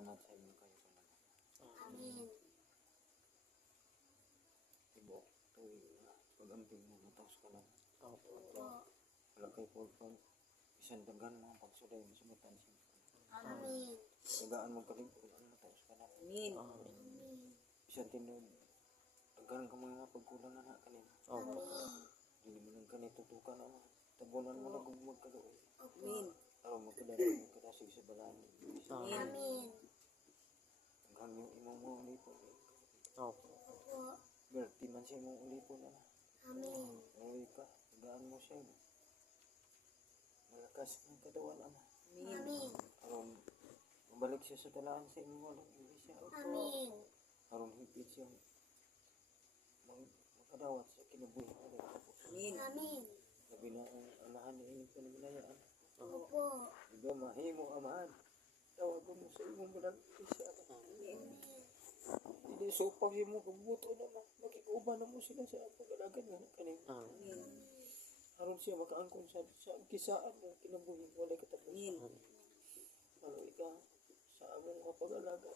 salamat sa inyo kayo pala. Amin. Tibo, tuwi pag-amping mo, matapos ka lang. Opo. Wala kayo pagpag, isang dagan na, pagsulay mo sa matan siya. Amin. Tagaan mo kaling, matapos ka lang. Amin. Amin. Isang tinod, dagan ka mga pagkulang na kanina. Opo. Hindi mo lang kanina tutukan na mo. Tabunan mo na kung magkaroon. Amin. Araw mo kadali mo kadasig sa balani. Amin. Hanggang yung imong mo ulipon. Opo. Opo. Berti man siya mong ulipon na. Amin. Uwi ka, tagaan mo siya. Malakas ng katawan ama. Amin. Araw mabalik siya sa talaan sa imong walang iwi siya. Amin. Araw hipit siya. Makadawat sa kinabuhi. Amin. Amin. Labi na ang amahan na inyong panaginayaan. Opo. Diba mahimo amahan. Tawag mo sa imong walang iwi siya. Hindi supang mo kabuto na mo. Nakikuba na mo sila sa pag-alagan nga kanina. Amin. Aron siya makaangkon sa kisaan ng kinabuhi. Walay katapos. Amin. Maloy ka sa among kapag-alaga.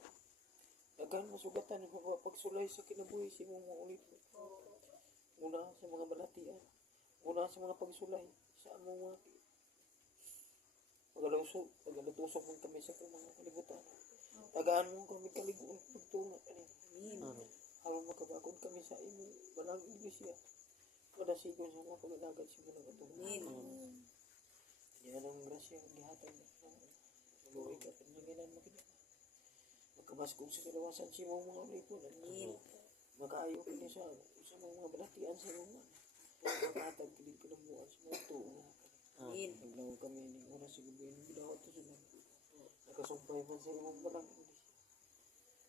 Dagan masugatan ng pagsulay sa kinabuhi sa imong mga ulit. Una sa mga balatian. Una sa mga pagsulay sa among mga pagalutusok mong kami sa mga kalibutan. Tagaan mo kami kaliguan pagtunga kanina. Amin. Aron makabakod kami sa imong balang iglesia. Kadasigon sa mga pag-alagad sa mga katulad. Amin. Yan ang grasya ang gihatag na luwi ka pinagilan mo kita. Magkabaskog sa kalawasan si mga ulipon. Amin. Makaayo ka niya sa mga balatian sa mga pagkatag kilig ka ng buwan sa mga tuwa. Amin. Naglaw kami ng oras sa gabi ng bidawat sa sila. Nakasumpay man sa imong balang iglesia.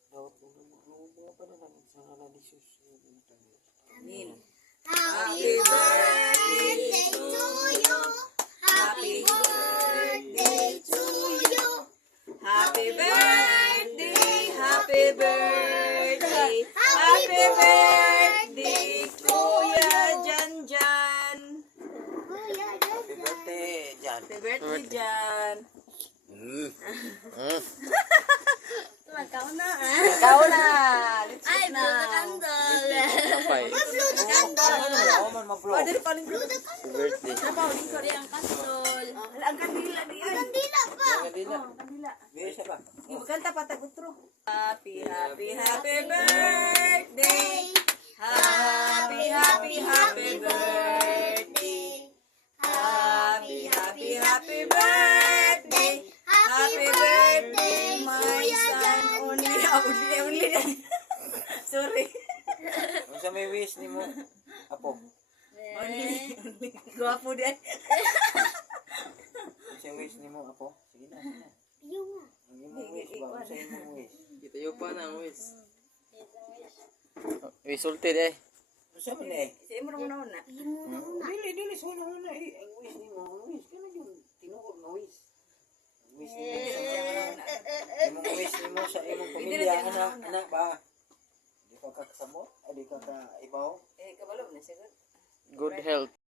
Dawat mo ng mga panalangin sa ngalan ni Jesus. Amin. Happy birthday to you. Happy birthday to you. Happy birthday, happy birthday, happy birthday, Kuya Janjan. Kuya Happy birthday, Jan. Happy birthday, Jan. Ikaw na Ikaw na. Ay, blow the candle. Kapay. Blow the candle. Ako man mag-vlog. Order pa rin. Blow the candle. Birthday. Sorry, ang candle. Ang kandila niya. Kandila pa. Kandila. Kandila. Bisa ba? Ibukanta pa tagutro. Happy, happy, happy birthday. Happy, happy, happy birthday. Happy, happy, happy birthday. Happy birthday, my son. Only. Sorry. Kung sa may wish ni mo, apo. Only. Guwapo din. Kung sa wish ni mo, apo. Sige na, sige na. Yung Ang imong wish ba? Kung sa imong wish. Kita yung pa na, Wis. Resulted eh. Kung sa man eh. Sa imo naman na. muna. Dili, sa una eh. Ang wish ni mo, ang wish. Kano yung tinuod na wish? Ang wish ni mo. Imong wish ni mo sa imong pamilya, anak ba? Di ka kakasamo? Di ka kaibaw? Kabalo na siya. Good health.